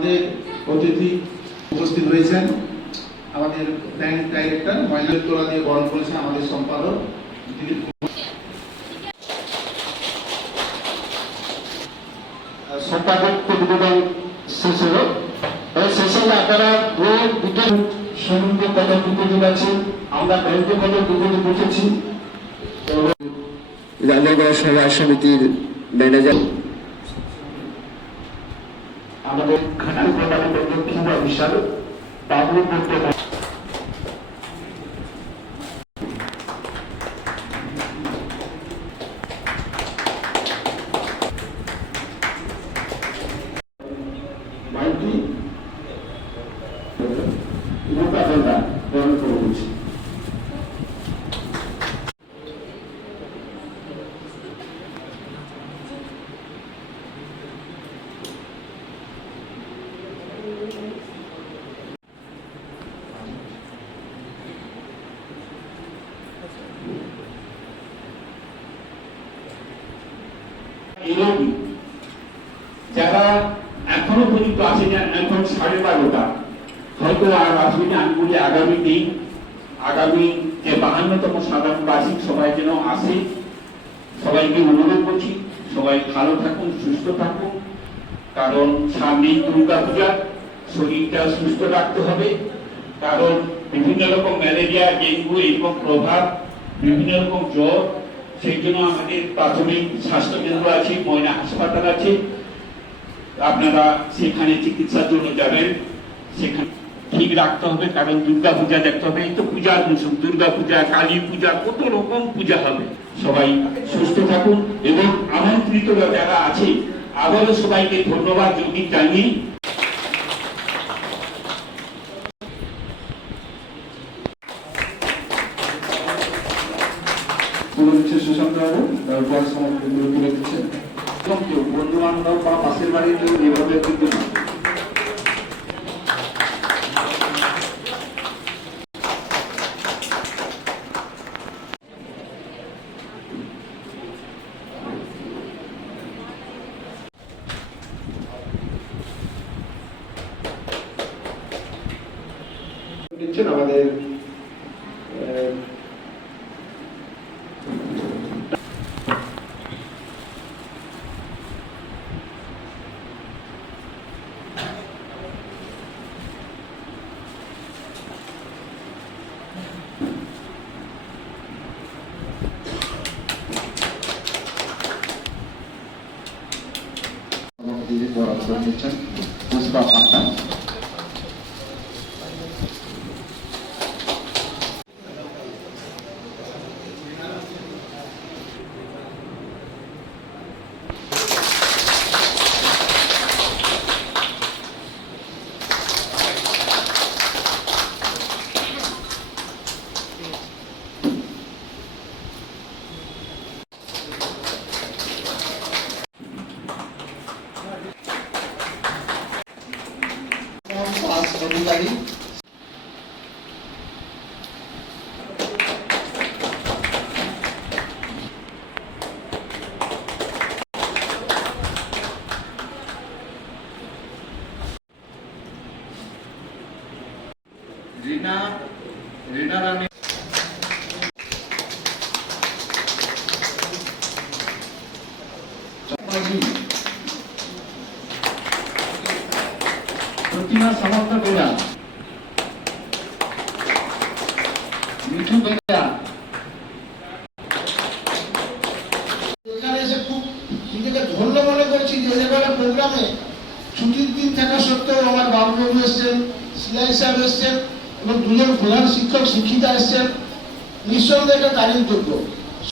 আমাদের অতিথি উপস্থিত হয়েছেন আমাদের ব্যাংক ডাইরেক্টর মহিলাদের তোলা দিয়ে বরণ করেছেন আমাদের সম্পাদক দিলীপ। সম্পাদক প্রতিবেদন শেষ হলো। শেষে আপনারা দুটো সমুদ্র পদক উপযোগ আছে আমরা ব্যাংকে পদক উপযোগ উঠেছি রাজনগর সভা সমিতির ম্যানেজার আমাদের খানার প্রধান দক্ষিণ অফিসার বাবু বলতে মাইকটি মোকাবেলা এরকমই যারা এখনও পর্যন্ত আসে না এখন সাড়ে বারোটা, হয়তো আর আসবে না আমি বলি আগামী দিন, আগামী যে বাহান্নতম সাধারণ বার্ষিক সবাই যেন আসে, সবাইকে অনুরোধ করছি, সবাই ভালো থাকুন, সুস্থ থাকুন। কারণ সামনেই দুর্গা পূজা, শরীরটা সুস্থ রাখতে হবে। কারণ বিভিন্ন রকম ম্যালেরিয়া, ডেঙ্গু এরকম প্রভাব, বিভিন্ন রকম জ্বর সেই জন্য আমাদের প্রাথমিক স্বাস্থ্য কেন্দ্র আছে, ময়না হাসপাতাল আছে। আপনারা সেখানে চিকিৎসার জন্য যাবেন। সেখানে ঠিক রাখতে হবে, কারণ দুর্গা পূজা দেখতে হবে। এই তো পূজার মৌসুম দুর্গা পূজা কালী পূজা, কত রকম পূজা হবে। সবাই সুস্থ থাকুন এবং আমন্ত্রিত যারা আছে, আবারও সবাইকে ধন্যবাদ যদি জানিয়ে কিছু সুশান্ত বাবু তারপর সমস্ত তুলে দিচ্ছেন। এবং কেউ বন্ধু বান্ধব বা পাশের বাড়ির কেউ এভাবে কিন্তু না আমাদের geçen Mustafa Aktan लगी रीना रीना रानी Thank you. প্রতিমা সামন্ত বেরা মিঠু বেরা এখানে এসে খুব মনে করছি যে প্রোগ্রামে ছুটির দিন থাকা সত্ত্বেও আমার এবং দুজন প্রধান শিক্ষক শিক্ষিকা এসছেন। নিঃসন্দেহে এটা তারিখযোগ্য